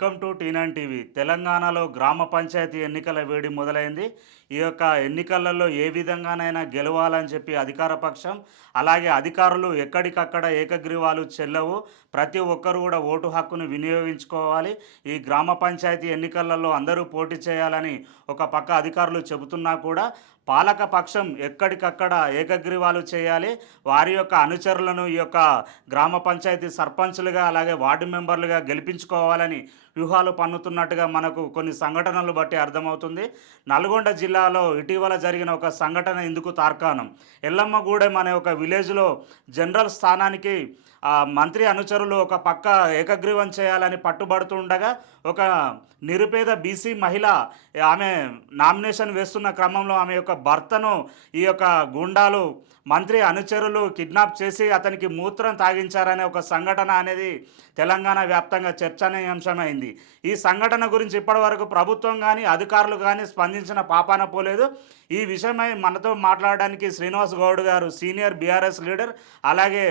Welcome to T nine TV. తెలంగాణలో గ్రామ పంచాయతీ ఎన్నికల వేడి మొదలైంది. ఈ యొక్క ఎన్నికలలో ఏ విధంగానైనా గెలవాలని చెప్పి అధికార పక్షం అలాగే అధికారులు ఎక్కడికక్కడ ఏకగ్రీవాలు చెల్లవు. ప్రతి ఒక్కరు కూడా ఓటు హక్కును వినియోగించుకోవాలి. ఈ గ్రామ పంచాయతీ ఎన్నికలలో అందరూ పోటీ చేయాలని ఒక పక్క అధికారులు చెబుతున్నా కూడా పాలక పక్షం ఎక్కడికక్కడ ఏకగ్రీవాలు చేయాలి. వారి యొక్క అనుచరులను ఈ యొక్క గ్రామ పంచాయతీ సర్పంచులుగా అలాగే వార్డు మెంబర్లుగా గెలిపించుకోవాలని వ్యూహాలు పన్నుతున్నట్టుగా మనకు కొన్ని సంఘటనలు బట్టి అర్థమవుతుంది. నల్గొండ జిల్లాలో ఇటీవల జరిగిన ఒక సంఘటన ఇందుకు తార్కాణం. ఎల్లమ్మగూడెం అనే ఒక విలేజ్లో జనరల్ స్థానానికి మంత్రి అనుచరులు ఒక పక్క ఏకగ్రీవం చేయాలని పట్టుబడుతుండగా ఒక నిరుపేద బీసీ మహిళ ఆమె నామినేషన్ వేస్తున్న క్రమంలో ఆమె యొక్క భర్తను ఈ యొక్క గుండాలు మంత్రి అనుచరులు కిడ్నాప్ చేసి అతనికి మూత్రం తాగించారనే ఒక సంఘటన అనేది తెలంగాణ వ్యాప్తంగా చర్చనీయాంశమైంది. ఈ సంఘటన గురించి ఇప్పటివరకు ప్రభుత్వం కానీ అధికారులు కానీ స్పందించిన పాపాన పోలేదు. ఈ విషయమై మనతో మాట్లాడడానికి Srinivas Goud garu senior BRS leader అలాగే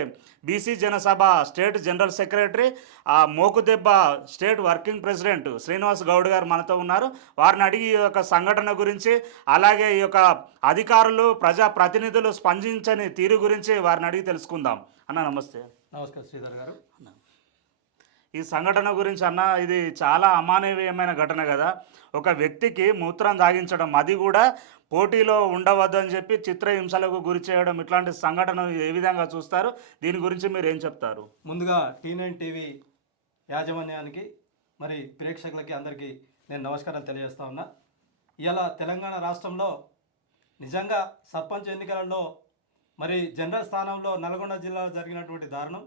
BC Janasabha state general secretary ఆ Mokudebba state working president Srinivas Goud garu మనతో ఉన్నారు. వారిని అడిగి ఈ యొక్క సంఘటన గురించి అలాగే ఈ యొక్క అధికారులు ప్రజా ప్రతినిధులు స్పందించని తీరు గురించి వారిని అడిగి తెలుసుకుందాం. అన్న నమస్తే. నమస్కారం శ్రీధర్ గారు. ఈ సంఘటన గురించి అన్న ఇది చాలా అమానవీయమైన ఘటన కదా. ఒక వ్యక్తికి మూత్రం తాగించడం అది కూడా పోటీలో ఉండవద్దని చెప్పి చిత్రహింసలకు గురి చేయడం ఇట్లాంటి సంఘటన ఏ విధంగా చూస్తారు? దీని గురించి మీరు ఏం చెప్తారు? ముందుగా టీ నైన్ టీవీ యాజమాన్యానికి మరి ప్రేక్షకులకి అందరికీ నేను నమస్కారం తెలియజేస్తా ఉన్నా. ఇలా తెలంగాణ రాష్ట్రంలో నిజంగా సర్పంచ్ ఎన్నికలలో మరి జనరల్ స్థానంలో నల్గొండ జిల్లాలో జరిగినటువంటి దారుణం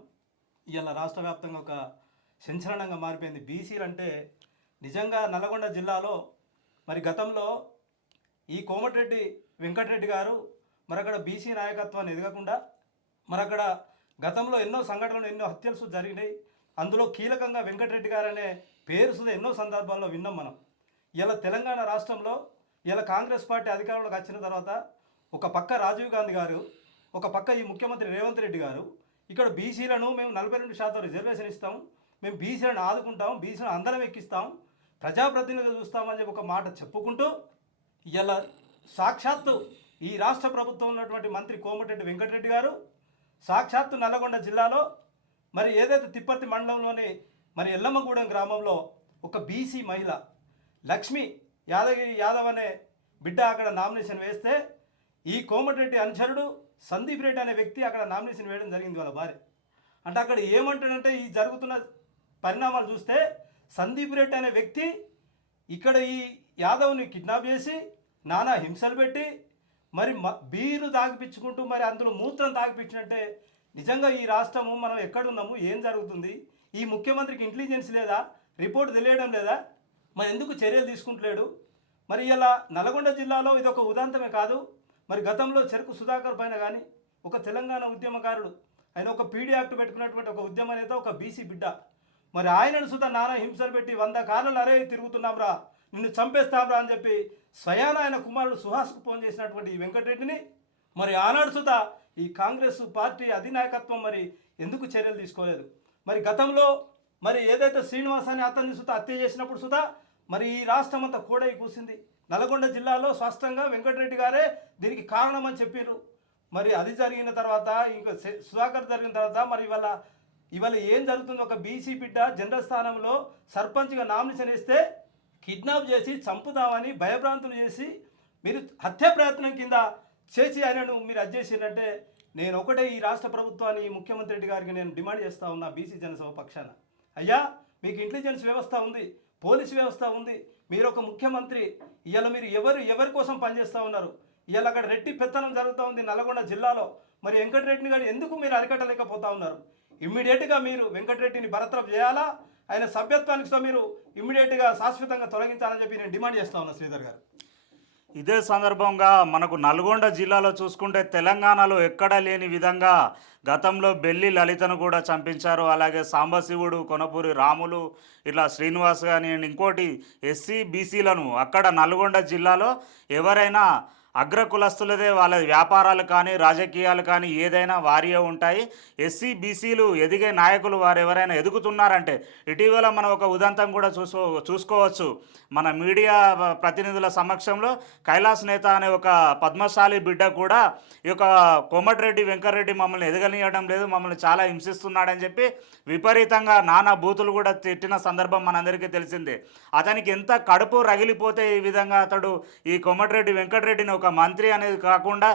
ఇలా రాష్ట్ర వ్యాప్తంగా ఒక సంచలనంగా మారిపోయింది. బీసీలు అంటే నిజంగా నల్గొండ జిల్లాలో మరి గతంలో ఈ కోమటిరెడ్డి వెంకటరెడ్డి గారు మరి అక్కడ బీసీ నాయకత్వాన్ని ఎదగకుండా మరి అక్కడ గతంలో ఎన్నో సంఘటనలు ఎన్నో హత్యలు జరిగినాయి. అందులో కీలకంగా వెంకటరెడ్డి గారు అనే పేరు సుధా ఎన్నో సందర్భాల్లో విన్నాం మనం. ఇలా తెలంగాణ రాష్ట్రంలో ఇలా కాంగ్రెస్ పార్టీ అధికారంలోకి వచ్చిన తర్వాత ఒక పక్క రాజీవ్ గాంధీ గారు ఒక పక్క ఈ ముఖ్యమంత్రి రేవంత్ రెడ్డి గారు ఇక్కడ బీసీలను మేము నలభై రెండు శాతం రిజర్వేషన్ ఇస్తాం మేము బీసీలను ఆదుకుంటాం బీసీలను అందరం ఎక్కిస్తాం ప్రజాప్రతినిధులు చూస్తామని చెప్పి ఒక మాట చెప్పుకుంటూ ఇలా సాక్షాత్తు ఈ రాష్ట్ర ప్రభుత్వం ఉన్నటువంటి మంత్రి కోమటిరెడ్డి వెంకటరెడ్డి గారు సాక్షాత్తు నల్లగొండ జిల్లాలో మరి ఏదైతే తిప్పర్తి మండలంలోని మరి ఎల్లమ్మగూడెం గ్రామంలో ఒక బీసీ మహిళ లక్ష్మి యాదగిరి యాదవ్ అనే బిడ్డ అక్కడ నామినేషన్ వేస్తే ఈ కోమటిరెడ్డి అనుచరుడు సందీప్ రెడ్డి అనే వ్యక్తి అక్కడ నామినేషన్ వేయడం జరిగింది వాళ్ళ భార్య. అంటే అక్కడ ఏమంటాడంటే ఈ జరుగుతున్న పరిణామాలు చూస్తే సందీప్ రెడ్డి అనే వ్యక్తి ఇక్కడ ఈ యాదవ్ని కిడ్నాప్ చేసి నానా హింసలు పెట్టి మరి బీరు తాగిపించుకుంటూ మరి అందులో మూత్రం తాగిపించినట్టే నిజంగా ఈ రాష్ట్రము మనం ఎక్కడున్నాము? ఏం జరుగుతుంది? ఈ ముఖ్యమంత్రికి ఇంటెలిజెన్స్ లేదా? రిపోర్ట్ తెలియడం లేదా? మరి ఎందుకు చర్యలు తీసుకుంటలేడు? మరి ఇలా నల్గొండ జిల్లాలో ఇది ఒక ఉదాంతమే కాదు. మరి గతంలో చెరుకు సుధాకర్ పైన కానీ ఒక తెలంగాణ ఉద్యమకారుడు ఆయన ఒక పీడీ యాక్ట్ పెట్టుకున్నటువంటి ఒక ఉద్యమ నేత ఒక బీసీ బిడ్డ. మరి ఆయనను సుధా నానా హింసలు పెట్టి వంద కార్లు అరే తిరుగుతున్నాంరా నిన్ను చంపేస్తాంరా అని చెప్పి స్వయాన ఆయన కుమారుడు సుహాస్కు ఫోన్ చేసినటువంటి ఈ వెంకటరెడ్డిని మరి ఆనాడు సుధా ఈ కాంగ్రెస్ పార్టీ అధినాయకత్వం మరి ఎందుకు చర్యలు తీసుకోలేదు? మరి గతంలో మరి ఏదైతే శ్రీనివాస్ అని అతన్ని సుత హత్య చేసినప్పుడు సుధా మరి ఈ రాష్ట్రం అంతా కూడై కూసింది. నల్గొండ జిల్లాలో స్పష్టంగా వెంకటరెడ్డి గారే దీనికి కారణం అని చెప్పారు మరి అది జరిగిన తర్వాత ఇంకా సుధాకర్ జరిగిన తర్వాత మరి ఇవాళ ఇవాళ ఏం జరుగుతుంది? ఒక బీసీ బిడ్డ జనరల్ స్థానంలో సర్పంచ్గా నామినేషన్ ఇస్తే కిడ్నాప్ చేసి చంపుదామని భయభ్రాంతులు చేసి మీరు హత్య ప్రయత్నం కింద చేసి ఆయనను మీరు అది చేసిరంటే నేను ఒకటే ఈ రాష్ట్ర ప్రభుత్వాన్ని ఈ ముఖ్యమంత్రి రెడ్డి గారికి నేను డిమాండ్ చేస్తా ఉన్నా బీసీ జనసభ పక్షాన. అయ్యా మీకు ఇంటెలిజెన్స్ వ్యవస్థ ఉంది పోలీస్ వ్యవస్థ ఉంది మీరు ఒక ముఖ్యమంత్రి ఇవాళ మీరు ఎవరు ఎవరి కోసం పనిచేస్తూ ఉన్నారు? ఇవాళ అక్కడ రెట్టి పెత్తనం జరుగుతూ ఉంది నల్గొండ జిల్లాలో. మరి వెంకటరెడ్డిని గారు ఎందుకు మీరు అరికట్టలేకపోతా ఉన్నారు? ఇమ్మీడియట్గా మీరు వెంకటరెడ్డిని బరతరఫ్ చేయాలా? ఆయన సభ్యత్వానికి సో మీరు ఇమ్మీడియట్గా శాశ్వతంగా తొలగించాలని చెప్పి నేను డిమాండ్ చేస్తా ఉన్నా శ్రీధర్ గారు. ఇదే సందర్భంగా మనకు నల్గొండ జిల్లాలో చూసుకుంటే తెలంగాణలో ఎక్కడా లేని విధంగా గతంలో బెల్లి లలితను కూడా చంపించారు. అలాగే సాంబశివుడు కొనపూరి రాములు ఇట్లా శ్రీనివాస్ కానీ ఇంకోటి ఎస్సీ బీసీలను అక్కడ నల్గొండ జిల్లాలో ఎవరైనా అగ్ర కులస్తులదే వాళ్ళ వ్యాపారాలు కానీ రాజకీయాలు కానీ ఏదైనా వారియే ఉంటాయి. ఎస్సీ బీసీలు ఎదిగే నాయకులు వారు ఎవరైనా ఎదుగుతున్నారంటే ఇటీవల మనం ఒక ఉదంతం కూడా చూసుకో చూసుకోవచ్చు. మన మీడియా ప్రతినిధుల సమక్షంలో కైలాస్ నేత అనే ఒక పద్మశాలి బిడ్డ కూడా ఈ యొక్క కోమటిరెడ్డి వెంకటరెడ్డి మమ్మల్ని ఎదగనియడం లేదు మమ్మల్ని చాలా హింసిస్తున్నాడని చెప్పి విపరీతంగా నానా బూతులు కూడా తిట్టిన సందర్భం మనందరికీ తెలిసిందే. అతనికి ఎంత కడుపు రగిలిపోతే ఈ విధంగా అతడు ఈ కోమటిరెడ్డి వెంకటరెడ్డిని ఒక ఒక మంత్రి అనేది కాకుండా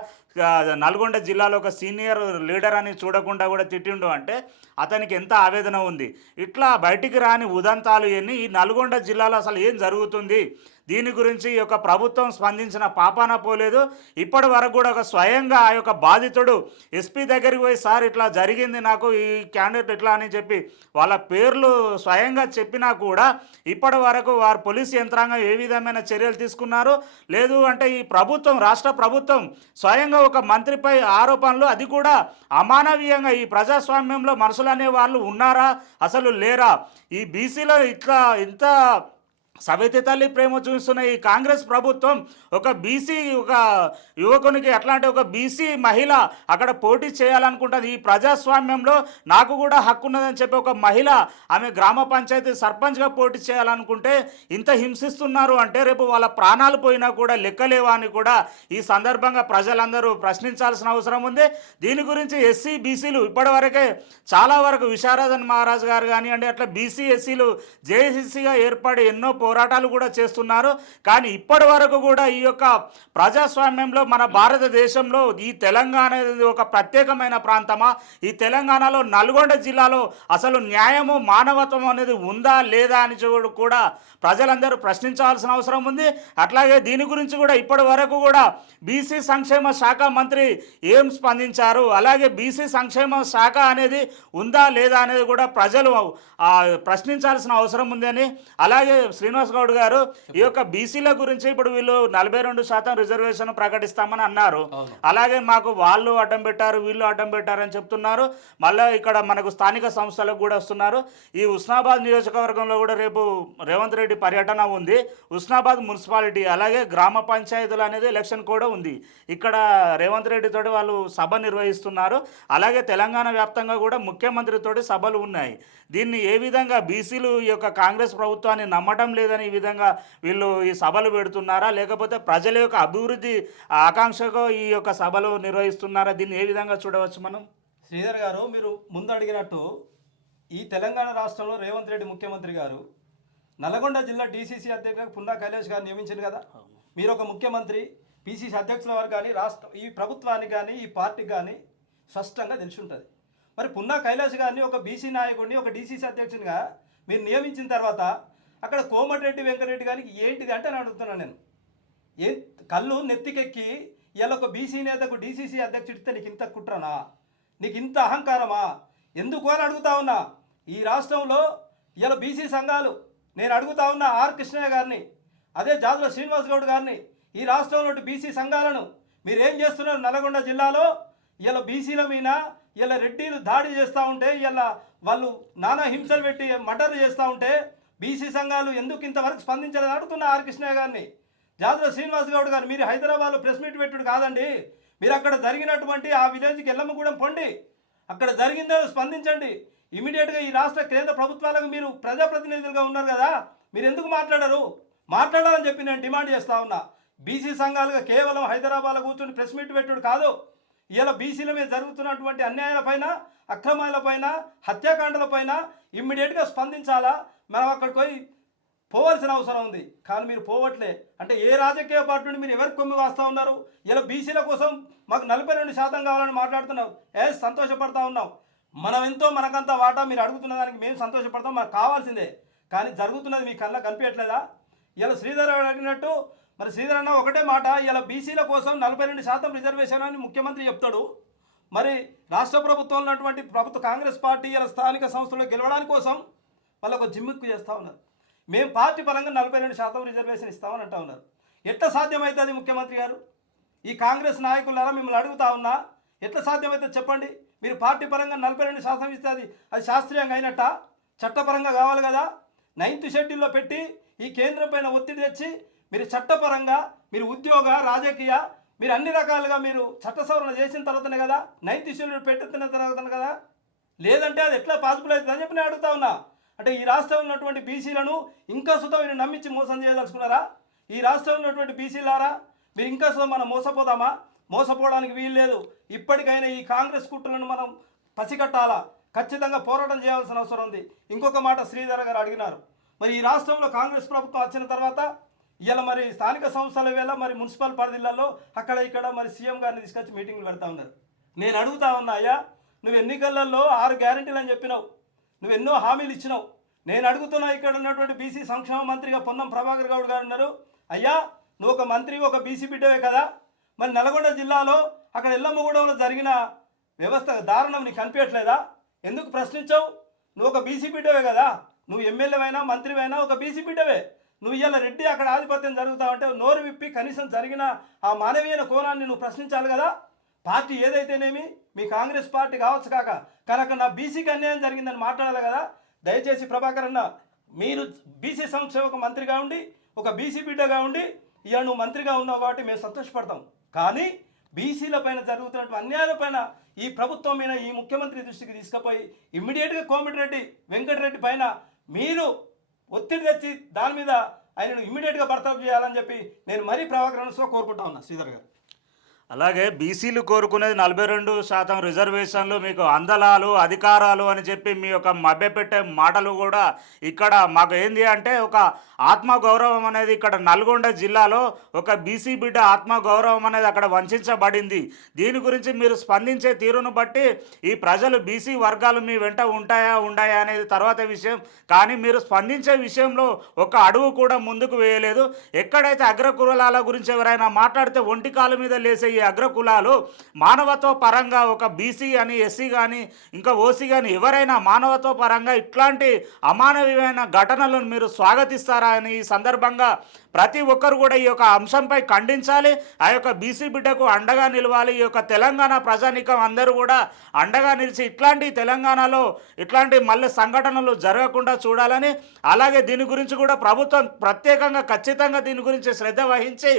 నల్గొండ జిల్లాలో ఒక సీనియర్ లీడర్ అని చూడకుండా కూడా తిట్టిండు అంటే అతనికి ఎంత ఆవేదన ఉంది? ఇట్లా బయటికి రాని ఉదంతాలు ఎన్ని? ఈ నల్గొండ జిల్లాలో అసలు ఏం జరుగుతుంది? దీని గురించి ఈ యొక్క ప్రభుత్వం స్పందించిన పాపాన పోలేదు. ఇప్పటి వరకు కూడా ఒక స్వయంగా ఆ యొక్క బాధితుడు ఎస్పీ దగ్గరికి పోయి సార్ ఇట్లా జరిగింది నాకు ఈ క్యాండిడేట్ ఇట్లా అని చెప్పి వాళ్ళ పేర్లు స్వయంగా చెప్పినా కూడా ఇప్పటి వరకు వారు పోలీస్ యంత్రాంగం ఏ విధమైన చర్యలు తీసుకున్నారు? లేదు అంటే ఈ ప్రభుత్వం రాష్ట్ర ప్రభుత్వం స్వయంగా ఒక మంత్రిపై ఆరోపణలు అది కూడా అమానవీయంగా ఈ ప్రజాస్వామ్యంలో మనుషులు అనే వాళ్ళు ఉన్నారా? అసలు లేరా? ఈ బీసీలో ఇట్లా ఇంత సవితి తల్లి ప్రేమ చూస్తున్న ఈ కాంగ్రెస్ ప్రభుత్వం ఒక బీసీ ఒక యువకునికి అట్లాంటి ఒక బీసీ మహిళ అక్కడ పోటీ చేయాలనుకుంటుంది. ఈ ప్రజాస్వామ్యంలో నాకు కూడా హక్కు ఉన్నదని చెప్పి ఒక మహిళ ఆమె గ్రామ పంచాయతీ సర్పంచ్గా పోటీ చేయాలనుకుంటే ఇంత హింసిస్తున్నారు అంటే రేపు వాళ్ళ ప్రాణాలు పోయినా కూడా లెక్కలేవా అని కూడా ఈ సందర్భంగా ప్రజలందరూ ప్రశ్నించాల్సిన అవసరం ఉంది. దీని గురించి ఎస్సీ బీసీలు ఇప్పటివరకే చాలా వరకు విశారదన్ మహారాజ్ గారు కానివ్వండి అట్లా బీసీ ఎస్సీలు జేసీసీగా ఏర్పడి ఎన్నో పోరాటాలు కూడా చేస్తున్నారు. కానీ ఇప్పటి వరకు కూడా ఈ యొక్క ప్రజాస్వామ్యంలో మన భారతదేశంలో ఈ తెలంగాణ అనేది ఒక ప్రత్యేకమైన ప్రాంతమా? ఈ తెలంగాణలో నల్గొండ జిల్లాలో అసలు న్యాయము మానవత్వం అనేది ఉందా లేదా అని చూడు కూడా ప్రజలందరూ ప్రశ్నించాల్సిన అవసరం ఉంది. అట్లాగే దీని గురించి కూడా ఇప్పటి వరకు కూడా బీసీ సంక్షేమ శాఖ మంత్రి ఏం స్పందించారు? అలాగే బీసీ సంక్షేమ శాఖ అనేది ఉందా లేదా అనేది కూడా ప్రజలు ప్రశ్నించాల్సిన అవసరం ఉందని. అలాగే శ్రీనివాస్ గౌడ్ గారు ఈ యొక్క బీసీల గురించి ఇప్పుడు వీళ్ళు నలభై రెండు శాతం రిజర్వేషన్ ప్రకటిస్తామని అన్నారు. అలాగే మాకు వాళ్ళు అడ్డం పెట్టారు వీళ్ళు అడ్డం పెట్టారు అని చెప్తున్నారు. మళ్ళీ ఇక్కడ మనకు స్థానిక సంస్థలకు కూడా వస్తున్నారు. ఈ ఉస్నాబాద్ నియోజకవర్గంలో కూడా రేపు రేవంత్ రెడ్డి పర్యటన ఉంది. ఉస్నాబాద్ మున్సిపాలిటీ అలాగే గ్రామ పంచాయతీలు అనేది ఎలక్షన్ కూడా ఉంది. ఇక్కడ రేవంత్ రెడ్డి తోటి వాళ్ళు సభ నిర్వహిస్తున్నారు. అలాగే తెలంగాణ వ్యాప్తంగా కూడా ముఖ్యమంత్రితోటి సభలు ఉన్నాయి. దీన్ని ఏ విధంగా బీసీలు ఈ యొక్క కాంగ్రెస్ ప్రభుత్వాన్ని నమ్మటం లేదని ఈ విధంగా వీళ్ళు ఈ సభలు పెడుతున్నారా? లేకపోతే ప్రజల యొక్క అభివృద్ధి ఆకాంక్షగా ఈ యొక్క సభలు నిర్వహిస్తున్నారా? దీన్ని ఏ విధంగా చూడవచ్చు మనం? శ్రీధర్ గారు మీరు ముందు అడిగినట్టు ఈ తెలంగాణ రాష్ట్రంలో రేవంత్ రెడ్డి ముఖ్యమంత్రి గారు నల్గొండ జిల్లా డీసీసీ అధ్యక్షుడు పున్నా కైలాష్ గారు నియమించారు కదా? మీరు ఒక ముఖ్యమంత్రి పీసీసీ అధ్యక్షుల వారు కానీ రాష్ట్ర ఈ ప్రభుత్వానికి కానీ ఈ పార్టీకి కానీ స్పష్టంగా తెలిసి ఉంటుంది. మరి పున్నా కైలాస్ గారిని ఒక బీసీ నాయకుడిని ఒక డీసీసీ అధ్యక్షునిగా మీరు నియమించిన తర్వాత అక్కడ కోమటిరెడ్డి వెంకటరెడ్డి గారికి ఏంటిది అంటే నేను అడుగుతున్నాను నేను. ఏ కళ్ళు నెత్తికెక్కి ఇలా ఒక బీసీ నేతకు డీసీసీ అధ్యక్షుడితే నీకు ఇంత కుట్రనా? నీకు ఇంత అహంకారమా? ఎందుకు అని అడుగుతా ఉన్నా. ఈ రాష్ట్రంలో ఇలా బీసీ సంఘాలు నేను అడుగుతా ఉన్నా ఆర్ కృష్ణయ్య గారిని అదే జాతుల శ్రీనివాస్ గౌడ్ గారిని ఈ రాష్ట్రంలో బీసీ సంఘాలను మీరేం చేస్తున్నారు నల్గొండ జిల్లాలో? ఇలా బీసీల మీద ఇలా రెడ్డిలు దాడి చేస్తూ ఉంటే ఇలా వాళ్ళు నానా హింసలు పెట్టి మర్డర్ చేస్తూ ఉంటే బీసీ సంఘాలు ఎందుకు ఇంతవరకు స్పందించాలని అడుగుతున్నా ఆర్ కృష్ణయ్య గారిని. జాదుల శ్రీనివాస్ గౌడ్ గారు మీరు హైదరాబాద్లో ప్రెస్ మీట్ పెట్టుడు కాదండి. మీరు అక్కడ జరిగినటువంటి ఆ విలేజ్కి ఎల్లమ్మగూడెం పొండి. అక్కడ జరిగిందో స్పందించండి. ఇమీడియట్గా ఈ రాష్ట్ర కేంద్ర ప్రభుత్వాలకు మీరు ప్రజాప్రతినిధులుగా ఉన్నారు కదా మీరు ఎందుకు మాట్లాడరు? మాట్లాడాలని చెప్పి నేను డిమాండ్ చేస్తా ఉన్నా. బీసీ సంఘాలుగా కేవలం హైదరాబాద్లో కూర్చొని ప్రెస్ మీట్ పెట్టుడు కాదు. ఇలా బీసీల మీద జరుగుతున్నటువంటి అన్యాయాలపైన అక్రమాలపైన హత్యాకాండలపైన ఇమ్మీడియట్గా స్పందించాలా? మనం అక్కడికి పోయి పోవాల్సిన అవసరం ఉంది. కానీ మీరు పోవట్లే. అంటే ఏ రాజకీయ పార్టీ నుండి మీరు ఎవరికి కొమ్మి వాస్తూ ఉన్నారు? ఇలా బీసీల కోసం మాకు నలభై రెండు శాతం కావాలని మాట్లాడుతున్నావు. ఏ సంతోషపడతా ఉన్నాం మనం ఎంతో మనకంత వాటా మీరు అడుగుతున్న దానికి మేము సంతోషపడతాం. మాకు కావాల్సిందే. కానీ జరుగుతున్నది మీ కళ్ళ కనిపించట్లేదా? ఇలా శ్రీధర్ అడిగినట్టు మరి శ్రీధరన్న ఒకటే మాట ఇలా బీసీల కోసం నలభై రెండు శాతం రిజర్వేషన్ అని ముఖ్యమంత్రి చెప్తాడు. మరి రాష్ట్ర ప్రభుత్వంలో ఉన్నటువంటి ప్రభుత్వ కాంగ్రెస్ పార్టీ ఇలా స్థానిక సంస్థలు గెలవడానికి కోసం వాళ్ళు ఒక జిమ్మిక్కు చేస్తూ ఉన్నారు. మేము పార్టీ పరంగా నలభై రెండు శాతం రిజర్వేషన్ ఇస్తామని అంటా ఉన్నారు. ఎట్లా సాధ్యమవుతుంది ముఖ్యమంత్రి గారు? ఈ కాంగ్రెస్ నాయకులారా మిమ్మల్ని అడుగుతా ఉన్నా ఎట్లా సాధ్యమవుతుంది చెప్పండి? మీరు పార్టీ పరంగా నలభై రెండు శాతం ఇస్తే అది అది శాస్త్రీయంగా అయినట్ట? చట్టపరంగా కావాలి కదా? నైన్త్ షెడ్యూల్లో పెట్టి ఈ కేంద్రం పైన ఒత్తిడి తెచ్చి మీరు చట్టపరంగా మీరు ఉద్యోగ రాజకీయ మీరు అన్ని రకాలుగా మీరు చట్ట సవరణ చేసిన తర్వాతనే కదా నైన్త్ షెడ్యూల్ పెట్టిన తర్వాతనే కదా? లేదంటే అది ఎట్లా పాసిబుల్ అవుతుంది అని చెప్పి నేను అడుగుతా ఉన్నా. అంటే ఈ రాష్ట్రంలో ఉన్నటువంటి బీసీలను ఇంకా సుతం మీరు నమ్మించి మోసం చేయదలుచుకున్నారా? ఈ రాష్ట్రంలో ఉన్నటువంటి బీసీలారా? మీరు ఇంకా సుతం మనం మోసపోదామా? మోసపోవడానికి వీలు లేదు. ఇప్పటికైనా ఈ కాంగ్రెస్ కుట్రలను మనం పసిగట్టాలా? ఖచ్చితంగా పోరాటం చేయాల్సిన అవసరం ఉంది. ఇంకొక మాట శ్రీధర్ గారు అడిగినారు. మరి ఈ రాష్ట్రంలో కాంగ్రెస్ ప్రభుత్వం వచ్చిన తర్వాత ఇలా మరి స్థానిక సంస్థల వేళ మరి మున్సిపల్ పరిధిలలో అక్కడ ఇక్కడ మరి సీఎం గారిని తీసుకొచ్చి మీటింగ్లు పెడతా ఉన్నారు. నేను అడుగుతా ఉన్నా అయ్యా నువ్వు ఎన్నికలలో ఆరు గ్యారెంటీలు అని చెప్పినావు. నువ్వు ఎన్నో హామీలు ఇచ్చినావు. నేను అడుగుతున్నా ఇక్కడ ఉన్నటువంటి బీసీ సంక్షేమ మంత్రిగా పొన్నం ప్రభాకర్ గౌడ్ గారు ఉన్నారు. అయ్యా నువ్వు ఒక మంత్రి ఒక బీసీ బిడ్డవే కదా. మరి నల్గొండ జిల్లాలో అక్కడ ఎల్లమ్మగూడెంలో జరిగిన వ్యవస్థ దారుణం నీకు కనిపించట్లేదా? ఎందుకు ప్రశ్నించావు? నువ్వు ఒక బీసీ బిడ్డవే కదా. నువ్వు ఎమ్మెల్యేవైనా మంత్రివైనా ఒక బీసీ బిడ్డవే. నువ్వు ఇవాళ రెడ్డి అక్కడ ఆధిపత్యం జరుగుతావంటే నోరు విప్పి కనీసం జరిగిన ఆ మానవీయ కోణాన్ని నువ్వు ప్రశ్నించాలి కదా? పార్టీ ఏదైతేనేమి? మీ కాంగ్రెస్ పార్టీ కావచ్చు కాక. కనుక నా బీసీకి అన్యాయం జరిగిందని మాట్లాడాలి కదా? దయచేసి ప్రభాకర్ అన్న మీరు బీసీ సంక్షేమక మంత్రిగా ఉండి ఒక బీసీ బిడ్డగా ఉండి ఇవాళ నువ్వు మంత్రిగా ఉన్నావు కాబట్టి మేము సంతోషపడతాం. కానీ బీసీల పైన జరుగుతున్నటువంటి అన్యాయాల పైన ఈ ప్రభుత్వం మీద ఈ ముఖ్యమంత్రి దృష్టికి తీసుకుపోయి ఇమ్మీడియట్గా కోమటిరెడ్డి వెంకటరెడ్డి పైన మీరు ఒత్తిడి తెచ్చి దాని మీద ఆయనను ఇమీడియట్గా బర్తరఫ్ చేయాలని చెప్పి నేను మరీ ప్రభాకరణ కోరుకుంటా ఉన్నా శ్రీధర్ గారు. అలాగే బీసీలు కోరుకునేది నలభై రెండు శాతం రిజర్వేషన్లు మీకు అందలాలు అధికారాలు అని చెప్పి మీ యొక్క మభ్యపెట్టే మాటలు కూడా ఇక్కడ మాకు ఏంది అంటే ఒక ఆత్మగౌరవం అనేది ఇక్కడ నల్గొండ జిల్లాలో ఒక బీసీ బిడ్డ ఆత్మగౌరవం అనేది అక్కడ వంచబడింది. దీని గురించి మీరు స్పందించే తీరును బట్టి ఈ ప్రజలు బీసీ వర్గాలు మీ వెంట ఉంటాయా ఉండాయా అనేది తర్వాత విషయం. కానీ మీరు స్పందించే విషయంలో ఒక అడుగు కూడా ముందుకు వేయలేదు. ఎక్కడైతే అగ్రకులాల గురించి ఎవరైనా మాట్లాడితే ఒంటి కాలు మీద లేసే అగ్రకులాలు మానవత్వ పరంగా ఒక బీసీ అని ఎస్సీ కానీ ఇంకా ఓసీ కానీ ఎవరైనా మానవత్వ పరంగా ఇట్లాంటి అమానవీయమైన ఘటనలను మీరు స్వాగతిస్తారా అని ఈ సందర్భంగా ప్రతి ఒక్కరు కూడా ఈ యొక్క అంశంపై ఖండించాలి. ఆ యొక్క బీసీ బిడ్డకు అండగా నిలవాలి. ఈ యొక్క తెలంగాణ ప్రజానికం అందరూ కూడా అండగా నిలిచి ఇట్లాంటి తెలంగాణలో ఇట్లాంటి మళ్ళీ సంఘటనలు జరగకుండా చూడాలని అలాగే దీని గురించి కూడా ప్రభుత్వం ప్రత్యేకంగా ఖచ్చితంగా దీని గురించి శ్రద్ధ వహించి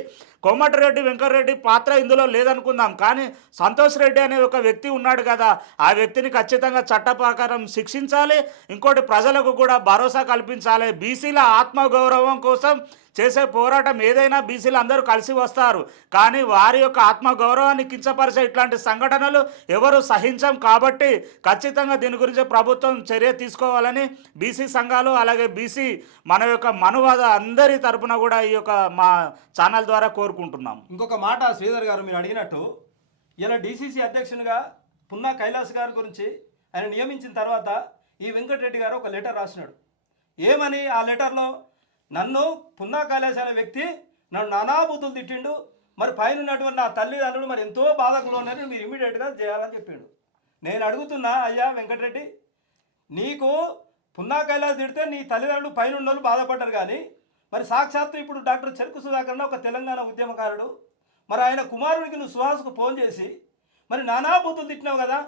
కోమటిరెడ్డి వెంకటరెడ్డి పాత్ర ఇందులో లేదనుకుందాం. కానీ సంతోష్ రెడ్డి అనే ఒక వ్యక్తి ఉన్నాడు కదా ఆ వ్యక్తిని ఖచ్చితంగా చట్ట ప్రకారం శిక్షించాలి. ఇంకోటి ప్రజలకు కూడా భరోసా కల్పించాలి. బీసీల ఆత్మగౌరవం కోసం చేసే పోరాటం ఏదైనా బీసీలు అందరూ కలిసి వస్తారు. కానీ వారి యొక్క ఆత్మగౌరవాన్ని కించపరిచే ఇట్లాంటి సంఘటనలు ఎవరు సహించం కాబట్టి ఖచ్చితంగా దీని గురించి ప్రభుత్వం చర్య తీసుకోవాలని బీసీ సంఘాలు అలాగే బీసీ మన యొక్క మనువాద అందరి తరపున కూడా ఈ యొక్క మా ఛానల్ ద్వారా కోరుకుంటున్నాం. ఇంకొక మాట శ్రీధర్ గారు మీరు అడిగినట్టు ఇలా డీసీసీ అధ్యక్షునిగా పున్నా కైలాస్ గారి గురించి ఆయన నియమించిన తర్వాత ఈ వెంకటరెడ్డి గారు ఒక లెటర్ రాసినాడు. ఏమని ఆ లెటర్లో నన్ను పున్నా కైలాస్ అనే వ్యక్తి నన్ను నానాబూతులు తిట్టిండు మరి పైన ఉన్నటువంటి నా తల్లిదండ్రులు మరి ఎంతో బాధకులు ఉన్నారు మీరు ఇమీడియట్గా చేయాలని చెప్పిండు. నేను అడుగుతున్నా అయ్యా వెంకటరెడ్డి నీకు పున్నా కైలాస్ తిడితే నీ తల్లిదండ్రులు పైన ఉన్నోళ్ళు బాధపడ్డారు కానీ మరి సాక్షాత్తు ఇప్పుడు డాక్టర్ చెరుకు సుధాకర్ ఒక తెలంగాణ ఉద్యమకారుడు మరి ఆయన కుమారుడికి నువ్వు సుహాస్కు ఫోన్ చేసి మరి నానా బూతులు తిట్టినావు కదా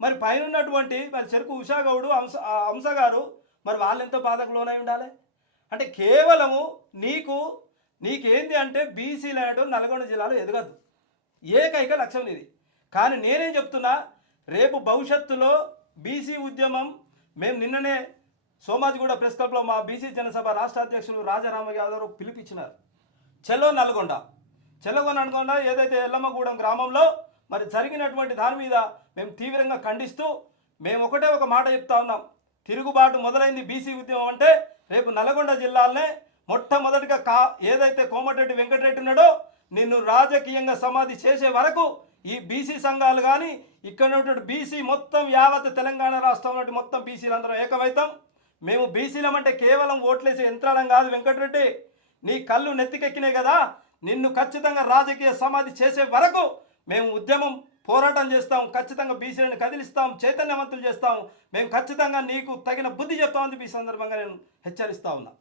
మరి పైన ఉన్నటువంటి మరి చెరుకు ఉషా గౌడు అంశ ఆ గారు మరి వాళ్ళు ఎంతో బాధకు లోనై ఉండాలి? అంటే కేవలము నీకు నీకేంది అంటే బీసీలు అనేటువంటి నల్గొండ జిల్లాలో ఎదగదు. ఏకైక లక్ష్యం ఇది కానీ నేనేం చెప్తున్నా రేపు భవిష్యత్తులో బీసీ ఉద్యమం మేము నిన్ననే సోమాజిగూడ ప్రెస్ క్లబ్లో మా బీసీ జనసభ రాష్ట్ర అధ్యక్షులు రాజారామ యాదవ్ పిలిపించినారు. చెలో నల్గొండ. చెల్లగొండ నల్గొండ ఏదైతే ఎల్లమ్మగూడెం గ్రామంలో మరి జరిగినటువంటి దాని మీద మేము తీవ్రంగా ఖండిస్తూ మేము ఒకటే ఒక మాట చెప్తా ఉన్నాం. తిరుగుబాటు మొదలైంది బీసీ ఉద్యమం అంటే రేపు నల్గొండ జిల్లాలోనే మొట్టమొదటిగా కా ఏదైతే కోమటిరెడ్డి వెంకటరెడ్డి ఉన్నాడో నిన్ను రాజకీయంగా సమాధి చేసే వరకు ఈ బీసీ సంఘాలు కానీ ఇక్కడ ఉన్నటువంటి బీసీ మొత్తం యావత్ తెలంగాణ రాష్ట్రంలో మొత్తం బీసీలందరం ఏకమైతం మేము బీసీలమంటే కేవలం ఓట్లేసే యంత్రాలం కాదు వెంకటరెడ్డి. నీ కళ్ళు నెత్తికెక్కినాయి కదా. నిన్ను ఖచ్చితంగా రాజకీయ సమాధి చేసే వరకు మేము ఉద్యమం పోరాటం చేస్తాం ఖచ్చితంగా బీసీలను కదిలిస్తాం చైతన్యవంతులు చేస్తాం. మేము ఖచ్చితంగా నీకు తగిన బుద్ధి చెప్తామని చెప్పి ఈ సందర్భంగా నేను హెచ్చరిస్తా ఉన్నా.